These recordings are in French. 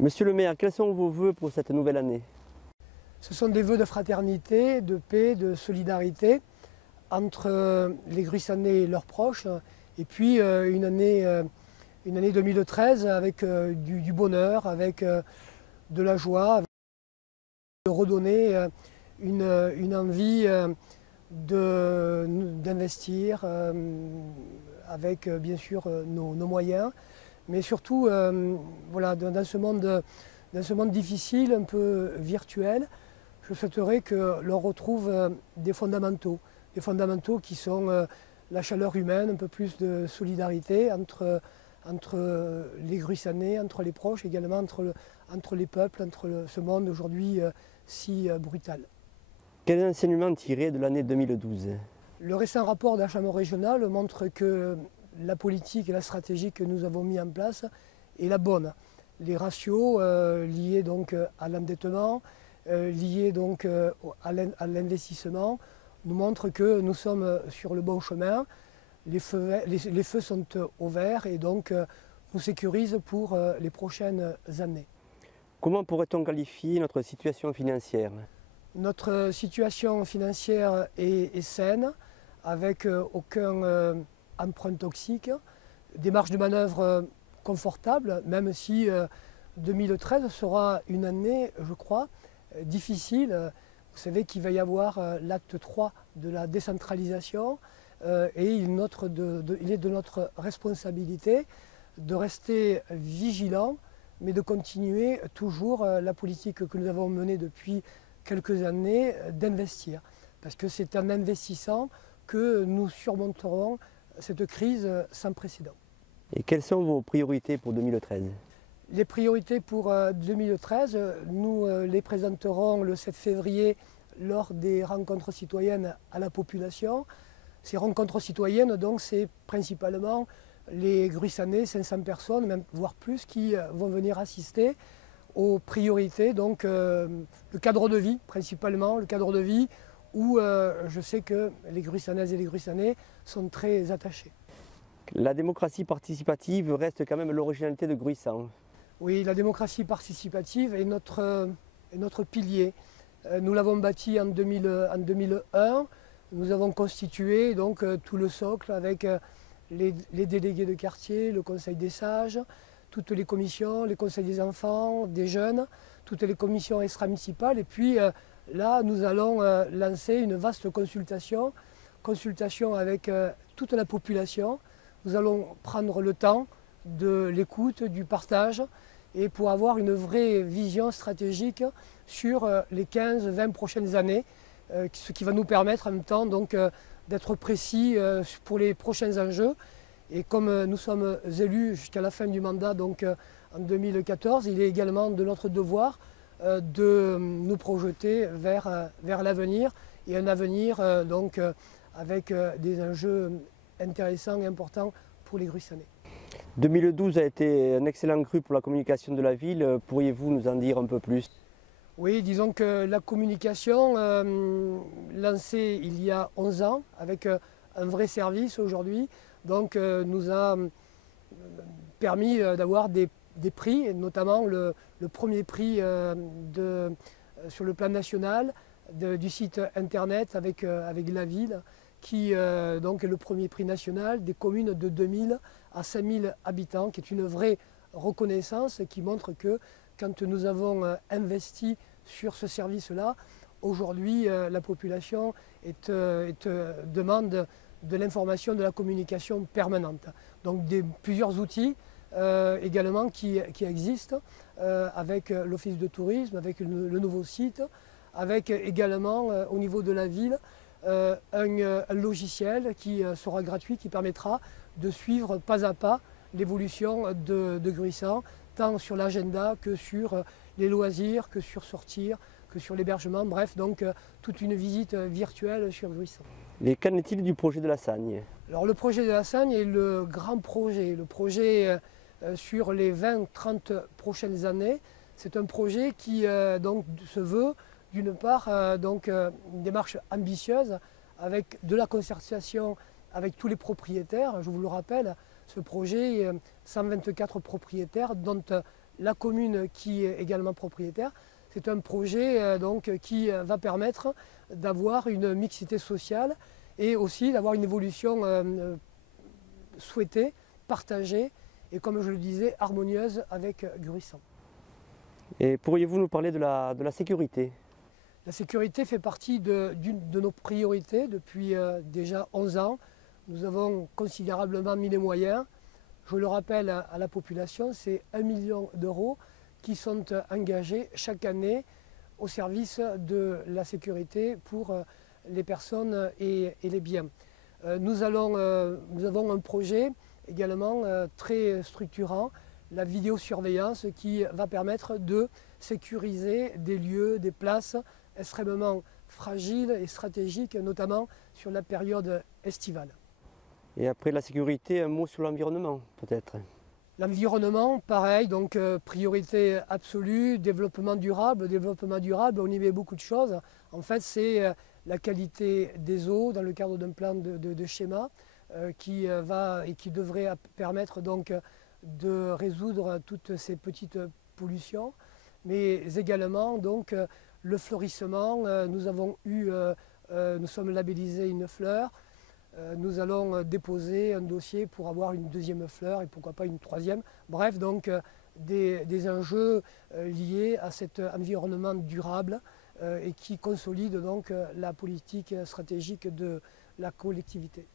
Monsieur le maire, quels sont vos vœux pour cette nouvelle année? Ce sont des vœux de fraternité, de paix, de solidarité entre les Gruissanais et leurs proches. Et puis une année 2013 avec du bonheur, avec de la joie, de redonner une envie d'investir avec bien sûr nos moyens. Mais surtout, voilà, dans ce monde difficile, un peu virtuel, je souhaiterais que l'on retrouve des fondamentaux qui sont la chaleur humaine, un peu plus de solidarité entre les Gruissanais, entre les proches, également entre les peuples, entre ce monde aujourd'hui si brutal. Quels enseignements tirer de l'année 2012? Le récent rapport de la Chambre régionale montre que la politique et la stratégie que nous avons mis en place est la bonne. Les ratios liés donc à l'endettement, liés donc à l'investissement, nous montrent que nous sommes sur le bon chemin. Les feux sont au vert et donc nous sécurisent pour les prochaines années. Comment pourrait-on qualifier notre situation financière? Notre situation financière est saine, avec aucun emprunt toxique, des marges de manœuvre confortables, même si 2013 sera une année, je crois, difficile. Vous savez qu'il va y avoir l'acte 3 de la décentralisation et il est de notre responsabilité de rester vigilants, mais de continuer toujours la politique que nous avons menée depuis quelques années, d'investir. Parce que c'est en investissant que nous surmonterons cette crise sans précédent. Et quelles sont vos priorités pour 2013? Les priorités pour 2013, nous les présenterons le 7 février lors des rencontres citoyennes à la population. Ces rencontres citoyennes, donc, c'est principalement les Gruissanais, 500 personnes, même, voire plus, qui vont venir assister aux priorités, donc le cadre de vie, principalement, le cadre de vie où je sais que les Gruissanaises et les Gruissanais sont très attachés. La démocratie participative reste quand même l'originalité de Gruissan. Oui, la démocratie participative est notre pilier. Nous l'avons bâti en 2001. Nous avons constitué donc tout le socle avec les délégués de quartier, le conseil des sages, toutes les commissions, les conseils des enfants, des jeunes, toutes les commissions extra-municipales. Et puis là, nous allons lancer une vaste consultation avec toute la population. Nous allons prendre le temps de l'écoute, du partage, et pour avoir une vraie vision stratégique sur les 15-20 prochaines années, ce qui va nous permettre en même temps donc d'être précis pour les prochains enjeux. Et comme nous sommes élus jusqu'à la fin du mandat, donc en 2014, il est également de notre devoir de nous projeter vers l'avenir, et un avenir donc avec des enjeux intéressants et importants pour les Gruissanais. 2012 a été un excellent cru pour la communication de la ville. Pourriez-vous nous en dire un peu plus? Oui, disons que la communication lancée il y a 11 ans avec un vrai service aujourd'hui, donc nous a permis d'avoir des prix, et notamment le premier prix sur le plan national du site internet avec la ville, qui donc est le premier prix national des communes de 2000 à 5000 habitants, qui est une vraie reconnaissance qui montre que quand nous avons investi sur ce service-là, aujourd'hui la population demande de l'information, de la communication permanente. Donc plusieurs outils également qui existent avec l'office de tourisme, avec le nouveau site, avec également au niveau de la ville un logiciel qui sera gratuit, qui permettra de suivre pas à pas l'évolution de Gruissan, tant sur l'agenda que sur les loisirs, que sur sortir, que sur l'hébergement, bref, donc toute une visite virtuelle sur Gruissan. Et qu'en est-il du projet de la Sagne? Alors le projet de la Sagne est le grand projet, le projet sur les 20-30 prochaines années. C'est un projet qui donc se veut d'une part donc une démarche ambitieuse avec de la concertation avec tous les propriétaires. Je vous le rappelle, ce projet, 124 propriétaires, dont la commune qui est également propriétaire. C'est un projet qui va permettre d'avoir une mixité sociale et aussi d'avoir une évolution souhaitée, partagée et comme je le disais, harmonieuse avec Gruissan. Et pourriez-vous nous parler de la sécurité? La sécurité fait partie d'une de nos priorités depuis déjà 11 ans. Nous avons considérablement mis les moyens. Je le rappelle à la population, c'est 1 million d'euros qui sont engagés chaque année au service de la sécurité pour les personnes et les biens. Nous avons un projet également très structurant, la vidéosurveillance qui va permettre de sécuriser des lieux, des places extrêmement fragiles et stratégiques, notamment sur la période estivale. Et après la sécurité, un mot sur l'environnement peut-être? L'environnement, pareil, donc priorité absolue, développement durable. Développement durable, on y met beaucoup de choses. En fait, c'est la qualité des eaux dans le cadre d'un plan de schéma qui devrait permettre donc de résoudre toutes ces petites pollutions, mais également donc le fleurissement. Nous sommes labellisés une fleur. Nous allons déposer un dossier pour avoir une deuxième fleur et pourquoi pas une troisième. Bref, donc des enjeux liés à cet environnement durable et qui consolide donc la politique stratégique de la collectivité.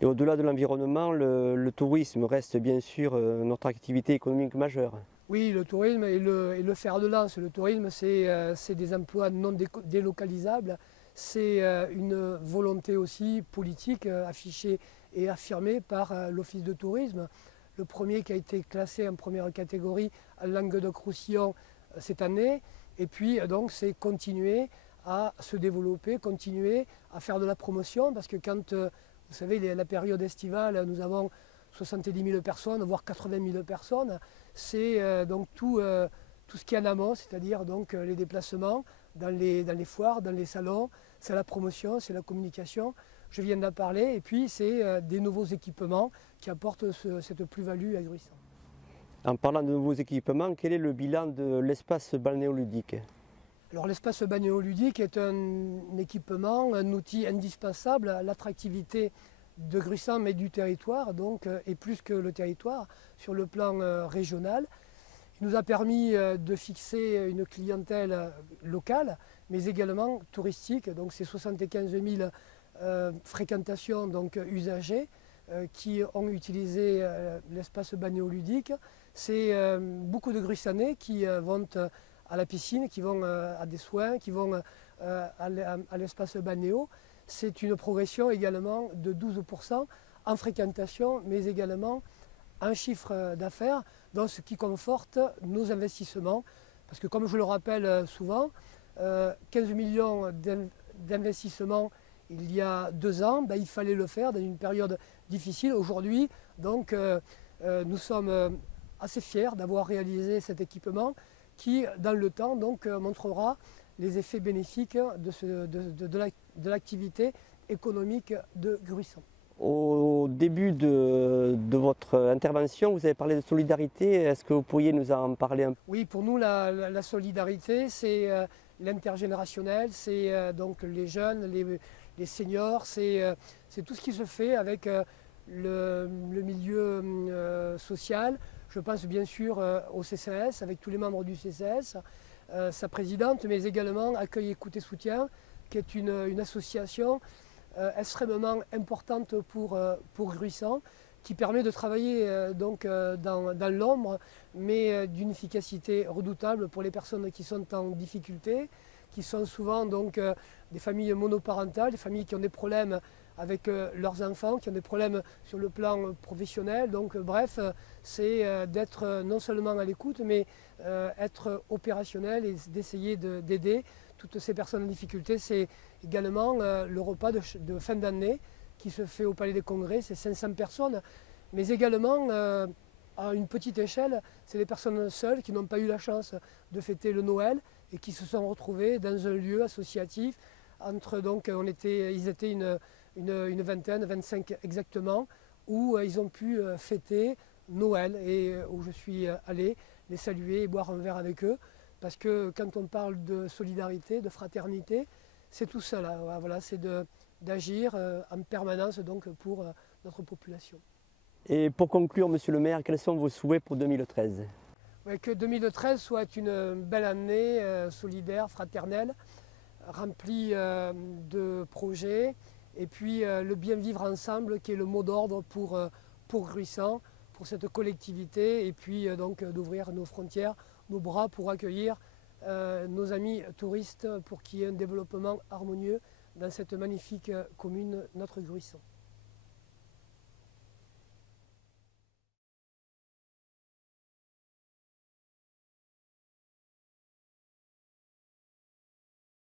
Et au-delà de l'environnement, le tourisme reste bien sûr notre activité économique majeure. Oui, le tourisme est le fer de lance. Le tourisme, c'est des emplois non délocalisables. C'est une volonté aussi politique affichée et affirmée par l'Office de tourisme. Le premier qui a été classé en première catégorie à Languedoc-Roussillon cette année. Et puis donc c'est continuer à se développer, continuer à faire de la promotion parce que quand, vous savez, la période estivale, nous avons 70 000 personnes, voire 80 000 personnes. C'est donc tout ce qui est en amont, c'est-à-dire donc les déplacements dans les foires, dans les salons, c'est la promotion, c'est la communication, je viens d'en parler, et puis c'est des nouveaux équipements qui apportent cette plus-value à Gruissan. En parlant de nouveaux équipements, quel est le bilan de l'espace balnéoludique? Alors l'espace balnéoludique est un équipement, un outil indispensable à l'attractivité de Gruissan, mais du territoire, donc, et plus que le territoire, sur le plan régional. Il nous a permis de fixer une clientèle locale, mais également touristique. Donc c'est 75 000 fréquentations donc, usagers qui ont utilisé l'espace balnéoludique. C'est beaucoup de Gruissannais qui vont à la piscine, qui vont à des soins, qui vont à l'espace balnéo. C'est une progression également de 12% en fréquentation, mais également en chiffre d'affaires, donc ce qui conforte nos investissements. Parce que comme je le rappelle souvent, 15 millions d'investissements il y a 2 ans, ben, il fallait le faire dans une période difficile. Aujourd'hui, donc, nous sommes assez fiers d'avoir réalisé cet équipement qui, dans le temps, donc, montrera les effets bénéfiques de l'activité économique de Gruissan. Au début de votre intervention, vous avez parlé de solidarité. Est-ce que vous pourriez nous en parler un peu? Oui, pour nous, la solidarité, c'est l'intergénérationnel, c'est donc les jeunes, les seniors, c'est tout ce qui se fait avec le milieu social. Je pense bien sûr au CCS, avec tous les membres du CCS, sa présidente, mais également Accueil, Écoute et Soutien, qui est une association extrêmement importante pour Gruissan, qui permet de travailler dans l'ombre, mais d'une efficacité redoutable pour les personnes qui sont en difficulté, qui sont souvent donc, des familles monoparentales, des familles qui ont des problèmes avec leurs enfants, qui ont des problèmes sur le plan professionnel. Donc bref, c'est d'être non seulement à l'écoute, mais être opérationnel et d'essayer d'aider toutes ces personnes en difficulté. C'est également le repas de fin d'année qui se fait au Palais des Congrès, c'est 500 personnes. Mais également, à une petite échelle, c'est des personnes seules qui n'ont pas eu la chance de fêter le Noël et qui se sont retrouvées dans un lieu associatif. Ils étaient une vingtaine, 25 exactement, où ils ont pu fêter Noël et où je suis allé les saluer et boire un verre avec eux. Parce que quand on parle de solidarité, de fraternité, c'est tout ça là. Voilà, c'est d'agir en permanence donc, pour notre population. Et pour conclure, monsieur le maire, quels sont vos souhaits pour 2013? Ouais, que 2013 soit une belle année solidaire, fraternelle, remplie de projets, et puis le bien vivre ensemble qui est le mot d'ordre pour Gruissant, pour cette collectivité, et puis donc d'ouvrir nos frontières, nos bras pour accueillir nos amis touristes pour qu'il y ait un développement harmonieux dans cette magnifique commune, notre Gruissant.